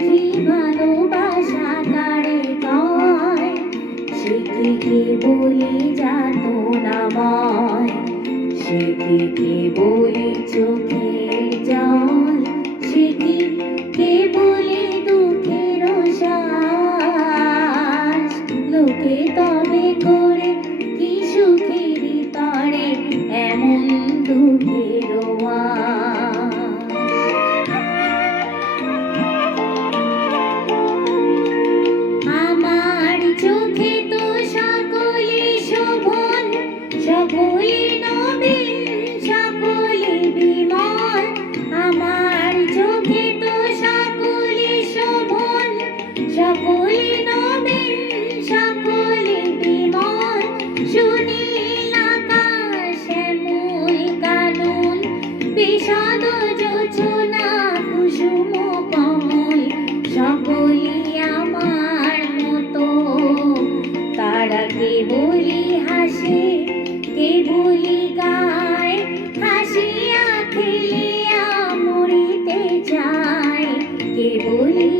সুখী ভালোবাসা কারে কয়, সে কি কেবলি যাতনাময়, সে কি কেবলি চোখের জল, সে কি কেবলি দুঃখের শ্বাস। লোকে তবে করে কি সুখের তরে এমন দুঃখের আওয়াজ। আমার চোখে তো সকলে শোভন, সকলে নবীন, সকলে বিমল। আমার চোখে তো সকলে শোভন, সকলে নবীন, সকলে বিমল। সুনীল আকাশ, শ্যামল কানন, বিষাদ যোছনা, কুসুম কমল, সকলে আমার মতো। তারা কেবলি হাসে, কেবলি গায়, হাসিয়া খেলিয়া মরিতে চায়, কেবলি